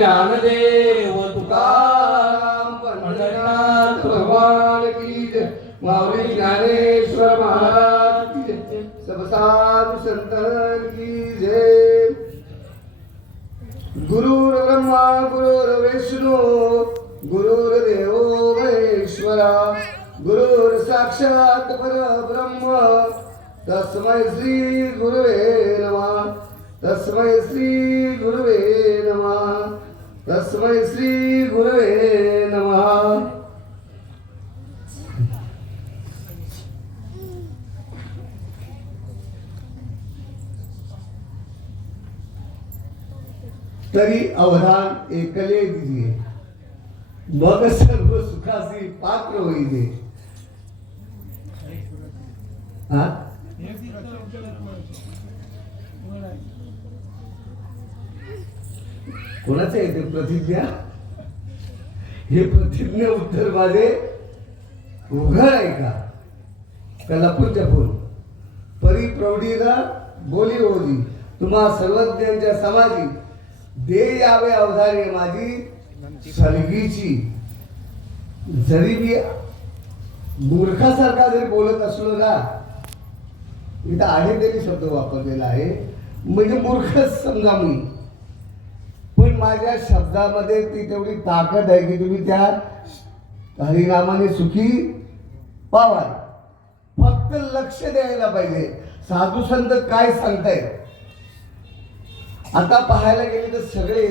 ज्ञानदेव तुकाराम पंढरनाथ भगवान की जय ज्ञानेश्वर महाराज की सब साधु संतन की जय गुरुर ब्रह्मा गुरुर विष्णू गुरुर्देव महेश्वरा गुरुर साक्षात परब्रह्म तस्मै श्री गुरुवे नमः। तस्मै श्री गुरुवे नमः। तस्मै श्री गुरवे नमः। तरी अवधान एकले दिजे मग सर्व सुखासी पात्र होईले हा? कोणाचं आहे ते प्रतिज्ञा? हे प्रतिज्ञा उत्तर माझे उघड आहे का? का लपून जपून परी प्रौढीला बोली होती तुम्हा सर्वज्ञांच्या समाजी दे यावे अवधारे माझी सलगीची. जरी मी मूर्खासारखा जरी बोलत असलो ना इथं आहे तरी शब्द वापरलेला आहे. म्हणजे मूर्खच समजा मी. पण माझ्या शब्दामध्ये ती तेवढी ताकद आहे की तुम्ही त्या हरिनामाने सुखी पावाल फक्त लक्ष द्यायला पाहिजे. साधू संत काय सांगतायत? आता पाहायला गेले तर सगळे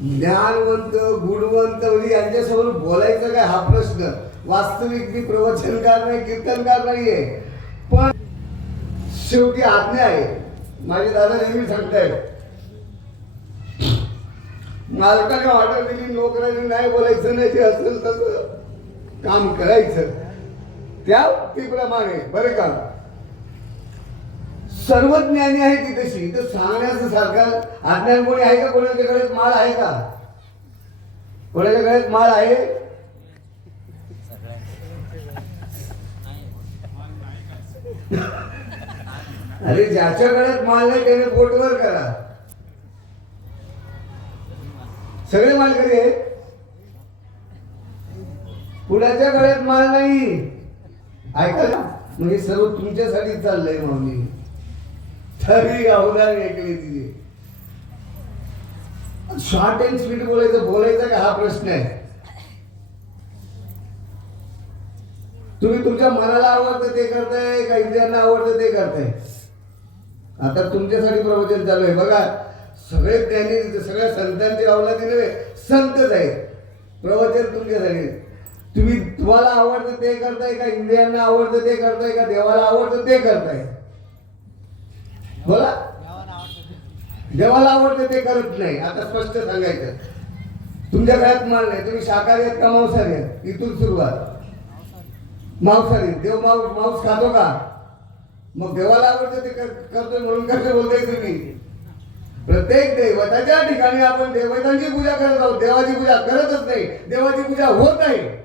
ज्ञानवंत गुणवंत म्हणजे यांच्यासमोर बोलायचं काय हा प्रश्न? वास्तविक मी प्रवचनकार नाही कीर्तनकार नाहीये. पण शेवटी आज्ञा आहे. माझे दादा नेहमी सांगतायत मालकाने ऑर्डर दिली नोकराने नाही बोलायचं नाही जे असेल तसं काम करायचं. त्या प्रमाणे बरं का? सर्व ज्ञानी आहे ती तशी तर सांगण्याचं सारखं अज्ञान कोणी आहे का? कोणाच्या गळ्यात माळ आहे का? कोणाच्या गळ्यात माळ आहे? अरे ज्याच्या गळ्यात माळ नाही त्याने बोटवर करा. सगळे मालकरी आहेत? कुणाच्या गळ्यात माल नाही. ऐका ना म्हणजे सर्व तुमच्यासाठी चाललंय म्हणून तरी अवधान ऐकले तिथे. शॉर्ट अँड स्वीट बोलायचं बोलायचं का हा प्रश्न आहे? तुम्ही तुमच्या मनाला आवडतं ते करताय का इंद्रियांना आवडतं ते करताय? आता तुमच्यासाठी प्रवचन चालू आहे. बघा सगळे ज्ञानी सगळ्या संतांची अवलादी नव्हे संतच आहेत प्रवचन तुमच्यासाठी तुम्ही तुम्हाला आवडतं ते करताय का? इंद्रियांना आवडतं ते करताय का? देवाला आवडतं ते करताय? बोला. देवाला आवडतं ते करत नाही. आता स्पष्ट सांगायचं. तुमच्या घरात माल नाही. तुम्ही शाकाहारी आहेत का मांसाहारी आहेत? इथून सुरुवात. मांसाहारी. देव मांस मांस खातो का? मग देवाला आवडतं ते कर- करतोय म्हणून कसं बोलताय तुम्ही. प्रत्येक दैवताच्या ठिकाणी आपण देवतांची पूजा करत आहोत. देवाची पूजा करतच नाही. देवाची पूजा होत आहे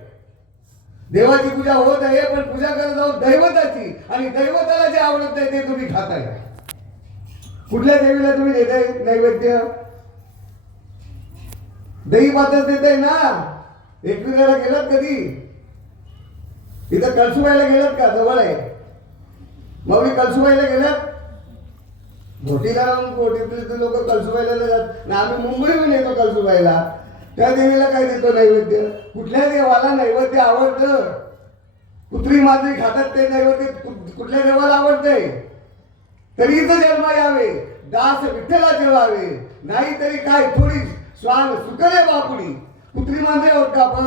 देवाची पूजा होत आहे पण पूजा करत आहोत दैवताची. आणि दैवताला जे आवडत नाही ते तुम्ही खाताय कुठल्या देवीला तुम्ही देताय नैवेद्य? दही पातच देताय ना. एकविराला गेलात कधी? इथं कळसुबाईला गेलात का? जवळ आहे. माऊली कळसुबाईला गेलात? घोटीला घोटीतले लोक कळसुबाईला जातात. ना आम्ही मुंबईहून येतो कळसुबाईला. त्या देवीला काय देतो नैवेद्य? कुठल्या देवाला नैवेद्य आवडतं? कुत्री माजरी खातात ते नैवेद्य कुठल्या देवाला आवडतंय? तरी तर जन्म यावे दास विठ्ठला जेवावे नाही तरी काय थोडी स्वान सुकले बापुडी. कुत्री मांजरे आहोत का आपण?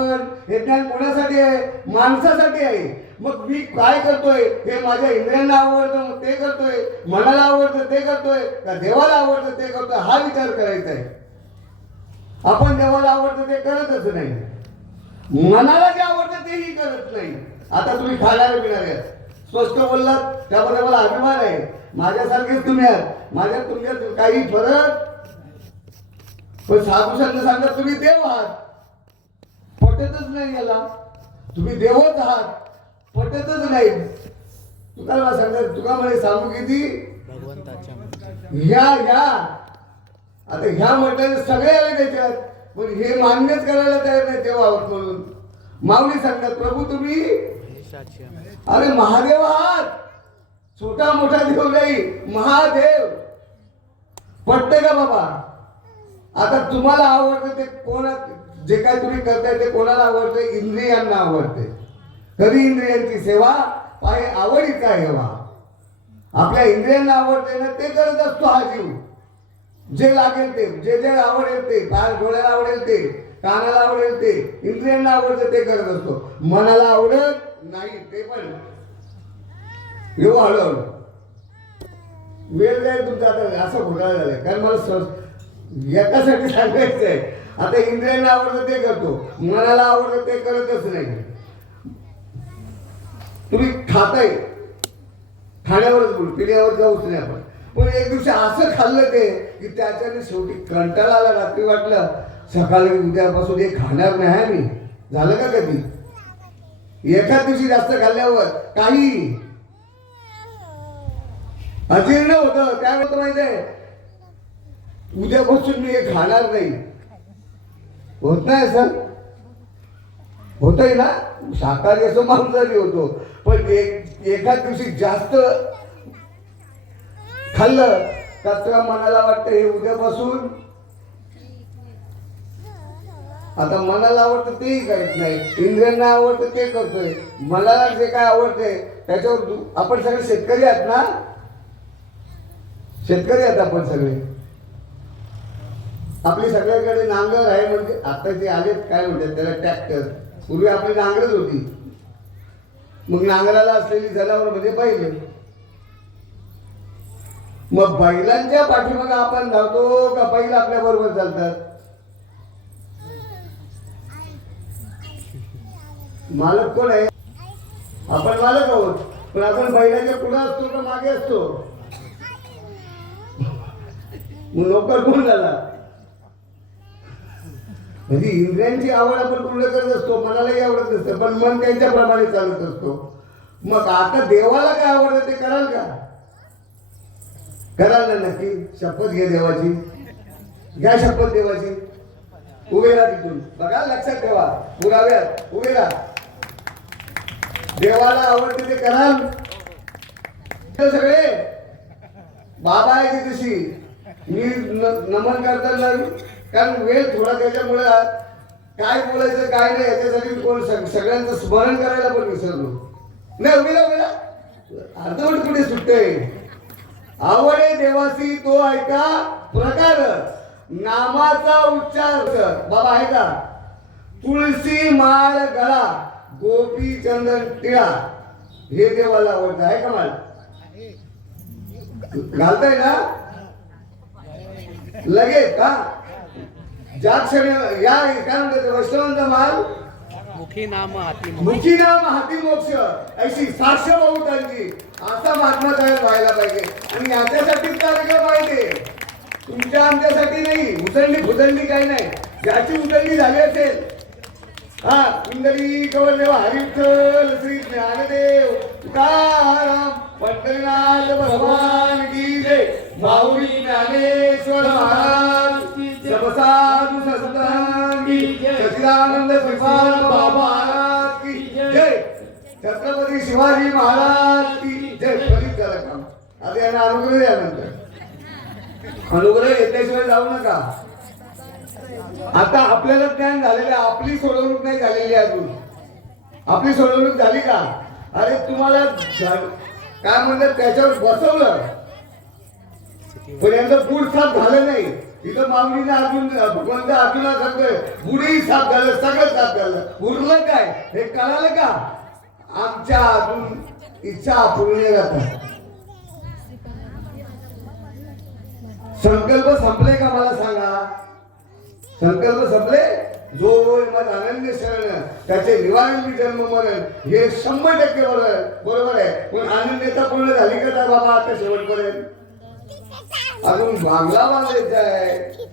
हे ज्ञान कोणासाठी आहे? माणसासाठी आहे. मग मी काय करतोय? हे माझ्या इंद्रियांना आवडतं मग ते करतोय. मनाला आवडतं ते करतोय. का देवाला आवडतं ते करतोय? हा विचार करायचा आहे. आपण देवाला आवडतं ते करतच नाही. मनाला जे आवडतं तेही करत नाही. आता तुम्ही खाणारे पिणारे आहात. स्पष्ट बोललात त्यामध्ये मला अभिमान आहे. माझ्यासारखेच तुम्ही आहात. माझ्या तुमच्यात काही फरक? पण साधू संत सांगत तुम्ही देव आहात. पटतच नाही याला. तुम्ही देवच आहात. पटतच नाही. तुका सांगत सांगतात तुका म्हणे सांगू किती? भगवंताच्या या या. आता ह्या म्हटलं सगळे आले त्याच्यात पण हे मान्यच करायला तयार नाही तेव्हा आहोत म्हणून. माऊली सांगतात प्रभू तुम्ही अरे महादेव आहात. छोटा मोठा देव नाही महादेव. पटते का बाबा? आता तुम्हाला आवडतं ते कोणा जे काय तुम्ही करताय ते कोणाला आवडते इंद्रियांना आवडते कधी इंद्रियांची सेवा? पाय आवडीचा हेवा. आपल्या इंद्रियांना आवडते ना ते करत असतो हा जीव. जे लागेल ते जे जे आवडेल ते कान डोळ्याला आवडेल ते कानाला आवडेल ते इंद्रियांना आवडतं ते करत असतो. मनाला आवडत नाही ते पण. येऊ हळूहळू. वेळ जाईल तुमचा आता असं घोटाळा झालाय. कारण मला एकासाठी सांगायचं आहे आता इंद्रियांना आवडतं ते करतो. मनाला आवडतं ते करतच नाही. तुम्ही खाताय. खाण्यावरच बोलू पिण्यावर जाऊच नाही आपण. पण एक दिवशी असं खाल्लं ते की त्याच्याने शेवटी कंटाळा आला रात्री वाटलं सकाळी उद्यापासून हे खाणार नाही मी. झालं का कधी? एका दिवशी जास्त खाल्ल्यावर काही. अजीर्ण होत काय होतं माहिती आहे. उद्यापासून मी हे खाणार नाही. होत नाही सर. होतंय ना? शाकाहारी असो मांसाहारी होतो. पण एक एकाच दिवशी जास्त खाल्लं कचरा मनाला वाटतं हे उद्यापासून? आता मनाला आवडतं तेही करत नाही. इंद्रियांना आवडतं ते करतोय. मनाला जे काय आवडतंय त्याच्यावर आपण सगळे शेतकरी आहात ना? शेतकरी आहात आपण सगळे. आपली सगळ्याकडे नांगर आहे म्हणजे आता जे आलेत काय म्हणतात त्याला ट्रॅक्टर पूर्वी आपली नांगरच होती. मग नांगराला असलेली जनावर म्हणजे बैल. मग बैलांच्या पाठीमागे आपण धावतो का बैल आपल्या बरोबर चालतात? मालक कोण आहे? आपण मालक आहोत. पण आपण बैलाच्या पुढे असतो का मागे असतो? मग नोकर कोण झाला? म्हणजे इंद्रियांची आवड आपण पूर्ण करत असतो मनालाही आवडत असतं पण मन त्यांच्याप्रमाणे चालत असतो. मग आता देवाला काय आवडतं ते कराल का? कराल ना नक्की. शपथ घे देवाची. घ्या शपथ देवाची. उभे राहा तिथून. बघा लक्षात ठेवा. पुराव्यात उभे राहा. देवाला आवडते ते कराल. सगळे. बाबा आहे की तशी मी न- नमन करताना कारण वेळ थोडा त्याच्यामुळे काय बोलायचं काय नाही याच्यासाठी कोण सगळ्यांचं स्मरण करायला पण विसरलो. नाही उभी राहा, अर्धवट कुठे सुटते आवडे देवासी तो ऐका प्रकार. नामाचा उच्चार बाबा आहे का? तुळशी माळ गळा गोपी चंदन टिळा. हे देवाला आवडतं आहे का माल घालताय ना? लगेच का ज्या क्षणी या काय म्हणतात वैष्णवांचा माल मुखी नाम हाती मुखी नाम हाती मोक्ष. अशी साक्ष बहुतांची असा महात्मा तयार व्हायला पाहिजे. आणि याच्यासाठीच कार्यक्रम पाहिजे तुमच्या आमच्यासाठी नाही उचलली फुदलली काही नाही. ज्याची उचलली झाली असेल हा कुंडली कवरदेव हरिविठ्ठल श्री ज्ञानदेव तुकाराम पंढरीनाथ भगवान की जय. माऊली ज्ञानेश्वर महाराज की जय. की सचिदानंद श्रीपाद बाबा महाराज की जय. छत्रपती शिवाजी महाराज की जय. फलित झालं काम आता यांना अनुग्रह द्या नंतर. अनुग्रह घेतल्याशिवाय जाऊ नका. आता आपल्याला ज्ञान झालेलं आहे? आपली सोडवणूक नाही झालेली अजून. आपली सोडवणूक झाली का? अरे तुम्हाला काय म्हणतात त्याच्यावर बसवलं. पण यांचं बूड साफ झालं नाही. इथं माऊलीने अर्जुन भगवंत अर्जुना सांगतोय बुडही साफ झालं सगळं साफ झालं. उरलं काय? हे कळालं का? आमच्या अजून इच्छा पूर्ण जातात संकल्प संपले का? संकल्प संपले? जो होय मन आनंद शरण त्याचे निवारण मी जन्म मरण हे शंभर टक्के बरोबर आहे. बरोबर आहे. पण आनंदता पूर्ण झाली का काय बाबा? आता शेवटपर्यंत. अजून बांगला बांधायचा आहे.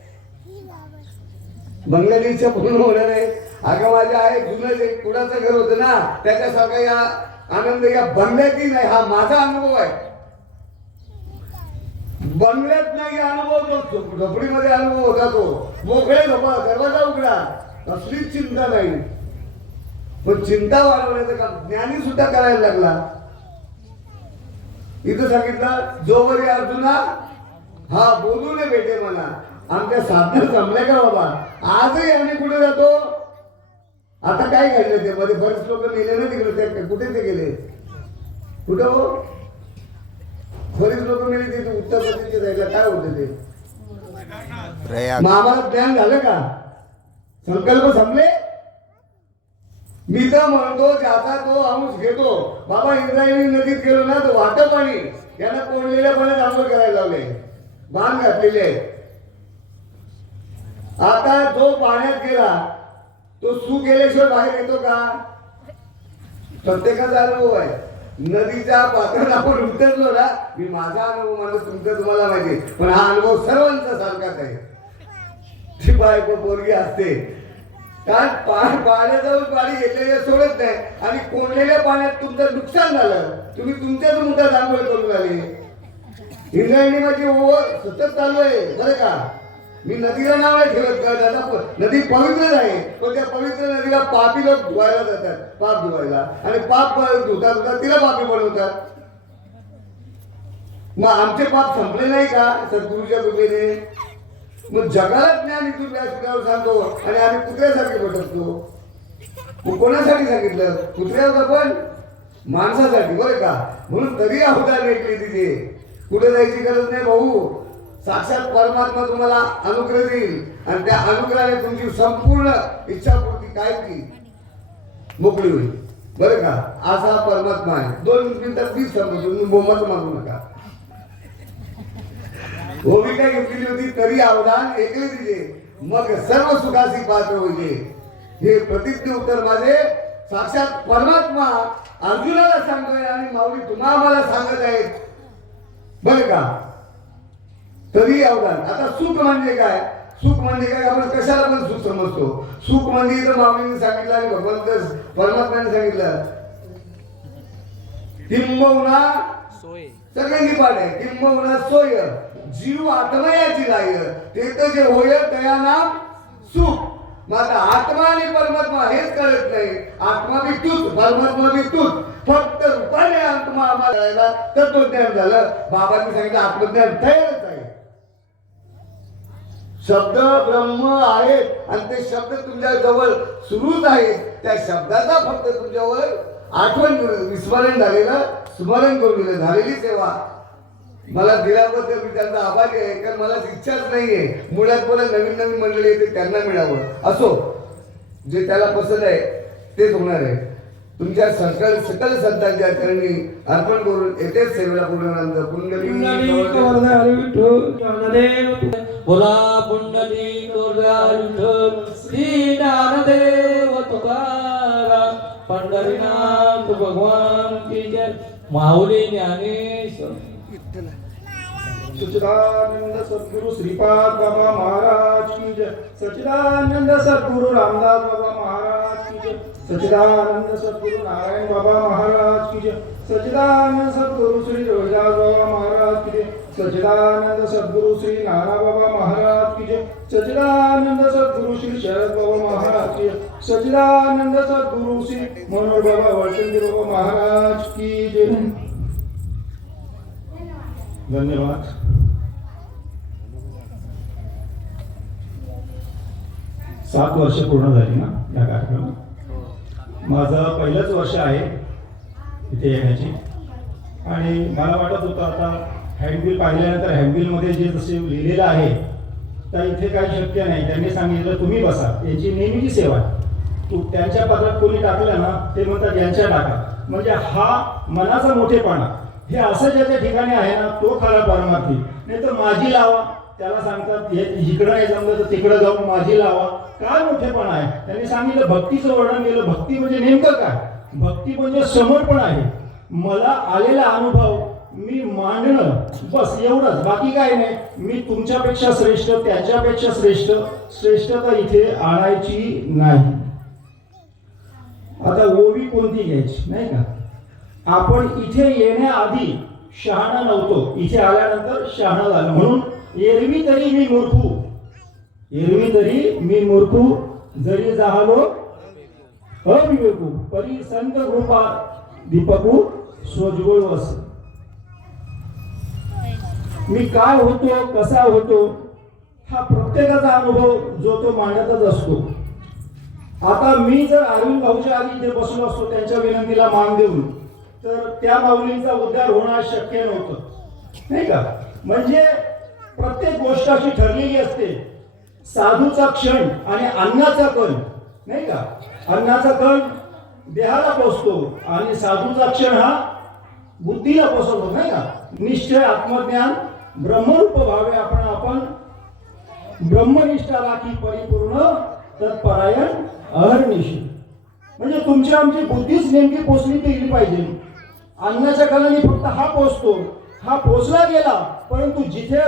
बंगल्याची पूर्ण होणार आहे. अगं माझ्या आहे जुनं जे कुणाचं घर होतं ना. त्याच्यासारखा या आनंद या बंगल्यातही नाही. हा माझा अनुभव आहे. बंगल्यात नाही अनुभव तो झोपडीमध्ये अनुभव होता तो. मोकळे झोपा दरवाजा उघडा. कसलीच चिंता नाही. पण चिंता वाढवण्याचं काम ज्ञानी सुद्धा करायला लागला. इथं सांगितलं जो अर्जुना हा बोलू नये भेटे मला आमच्या साधना जमल्या का बाबा? आजही आम्ही कुठे जातो? आता काय घडलं ते? मध्ये बरेच लोक नेले ना तिकडे. ते कुठे ते गेले? कुठं हो? बरीच लोक मेले तिथे उत्तर प्रदेशचे जायला काय होतं ते? आम्हाला ज्ञान झालं का? संकल्प संपले? मी तर म्हणतो ज्याचा तो अंश घेतो. बाबा इंद्रायणी नदीत गेलो ना तर वाटत पाणी. यांना कोणलेल्या पाण्यात आंघोळ करायला लावले. बाण घातलेले आहेत. आता जो पाण्यात गेला तो सू गेल्याशिवाय बाहेर येतो का? प्रत्येकाचा अनुभव आहे. नदीच्या पात्रात आपण उतरलो ना मी माझा अनुभव मला तुमचा तुम्हाला माहिती पण हा अनुभव सर्वांचा सारखाच आहे. ती बायको पोरगी असते. कारण पाण्या पाण्याजवळ पाणी घेतलेलं सोडत नाही आणि कोंडलेल्या पाण्यात तुमचं नुकसान झालं. तुम्ही तुमच्याच मुद्दा आंघोळ करून आले. इंद्रायणी माझी ओव्हर सतत चालू आहे बरं का? मी नदीला नाव नाही ठेवत का? दादा नदी पवित्रच आहे पण त्या पवित्र नदीला पापी लोक धुवायला जातात. पाप धुवायला. आणि पाप धुता धुता तिला पापी बनवतात. मग आमचे पाप संपले नाही का? सद्गुरूच्या कृपेने? मग जगाला ज्ञान इथून व्यासपीठावर सांगतो आणि आम्ही कुत्र्यासारखे भटकतो मग कोणासाठी सांगितलं? कुत्र्यावर पण माणसासाठी बरं का? म्हणून तरी अवतार भेटली तिथे. कुठे जायची गरज नाही भाऊ. साक्षात परमात्मा तुम्हाला अनुग्रह देईल. आणि त्या अनुग्रहाने तुमची संपूर्ण इच्छापूर्ती काय ती मोकळी होईल. बरं का? असा परमात्मा आहे. दोन मिनिटात तीच सांगतो तुम्ही. बोमत मागू नका. भूमिका घेतलेली होती? तरी अवधान ऐकले दिले. मग सर्व सुखासी पात्र होईल. हे प्रतिज्ञ उत्तर माझे. साक्षात परमात्मा अर्जुनाला सांगतोय आणि माऊली तुम्हाला सांगत आहेत. बरं का? तरी अवधान आता सुख म्हणजे काय? सुख म्हणजे काय? आपण कशाला पण सुख समजतो. सुख म्हणजे इथं माऊलीने सांगितलं आणि भगवंत परमात्म्याने सांगितलं. किंबहुना सोय. सगळ्यांनी पाठ आहे किंबहुना सोय. जीव आत्मयाची लाय ते तर जे होय तया नाम सुख. मग आता आत्मा आणि परमात्मा हेच कळत नाही. आत्मा बी तूच परमात्मा बी तूच. फक्त रूपाने आत्मा आम्हाला तत्वज्ञान झालं. बाबांनी सांगितलं आत्मज्ञान तयारच आहे. शब्द ब्रह्म आहेत आणि ते शब्द तुमच्या जवळ सुरूच आहेत. त्या शब्दाचा फक्त तुमच्यावर आठवण विस्मरण झालेलं स्मरण करून दिलं. झालेली सेवा. मला दिल्याबद्दल मी त्यांचा आभारी आहे कारण मला इच्छाच नाहीये. मुळात मला नवीन नवीन मंडळी येते त्यांना मिळावं. असो जे त्याला पसंत आहे तेच होणार आहे. तुमच्या सकल सकल संतांच्या चरणी अर्पण करून येतेच सेवेला पूर्णानंद पुंडलिक बोला पुंडली विठ्ठल श्री ज्ञानदेव तुकाराम पंढरीनाथ भगवान की जय. माऊली ज्ञानेश्वर. सचिदानंद सद्गुरु श्रीपाद बाबा महाराज की जय. सचिदानंद सद्गुरु रामदास बाबा महाराज की जय. सचिदानंद सद्गुरु नारायण बाबा महाराज की जय. सचिदानंद सद्गुरु श्री रोहिदास बाबा महाराज की जय. सचिदानंद सद्गुरु श्री नाना बाबा महाराज की जय. सचिदानंद सद्गुरु श्री शरद बाबा महाराज की सचिदानंद सद्गुरु श्री मनोहर बाबा वळचंदी बाबा महाराज की जय. धन्यवाद. सात वर्ष पूर्ण झाली ना या कार्यक्रमात? माझं पहिलंच वर्ष आहे इथे येण्याची. आणि मला वाटत होतं आता हँडबिल पाहिल्यानंतर हँडबिलमध्ये जे जसे लिहिलेलं आहे तर इथे काही शक्य नाही. त्यांनी सांगितलं तुम्ही बसा. यांची नेहमीची सेवा आहे. तू त्यांच्या पत्रात कोणी टाकलं ना ते म्हणतात यांच्या टाका. म्हणजे हा मनाचा मोठेपणा. हे असं ज्याच्या ठिकाणी आहे ना तो खरा परमार्थी. नाही तर माझी लावा. त्याला सांगतात हे इकडं नाही जमलं तर तिकडं जाऊन माझी लावा. काय मोठेपणा आहे? त्यांनी सांगितलं भक्तीचं वर्णन केलं. भक्ती म्हणजे नेमकं काय? भक्ती म्हणजे समर्पण आहे. मला आलेला अनुभव मी मांडणं बस एवढंच. बाकी काय नाही. मी तुमच्यापेक्षा श्रेष्ठ त्याच्यापेक्षा श्रेष्ठ. श्रेष्ठता इथे आणायची नाही. आता ओवी कोणती घ्यायची नाही का? आपण इथे येण्याआधी शहाणा नव्हतो. इथे आल्यानंतर शहाणा झालं. म्हणून एरवी तरी मी मूर्खू. एरवी तरी मी मूर्खू. जरी जाहलो अविवेकू. परी संत कृपा दीपकू सोजगोळ वस. मी काय होतो कसा होतो हा प्रत्येकाचा अनुभव जो तो मांडतच असतो. आता मी जर अरविंद भाऊच्या आधी इथे बसलो असतो त्यांच्या विनंतीला मान देऊन तर त्या माऊलींचा उद्धार होणं शक्य नव्हतं. नाही का? म्हणजे प्रत्येक गोष्ट अशी ठरलेली असते. साधूचा क्षण आणि अन्नाचा कण नाही का? अन्नाचा कण देहाला पोचतो आणि साधूचा क्षण हा बुद्धीला पोचवतो नाही का? निश्चय आत्मज्ञान ब्रह्मरूप व्हावे आपण आपण ब्रह्मनिष्ठा राखी परिपूर्ण तत्परायण अहर्निशी. म्हणजे तुमची आमची बुद्धीच नेमकी पोचली गेली पाहिजे. अन्नाच्या कलाने फक्त हा पोचतो. हा पोचला गेला परंतु जिथे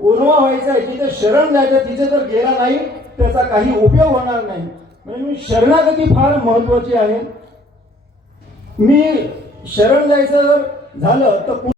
ओनवा व्हायचा आहे जिथे शरण जायचं तिथे जर गेला नाही त्याचा काही उपयोग होणार नाही. म्हणजे शरणागती फार महत्वाची आहे. मी शरण जायचं जर झालं तर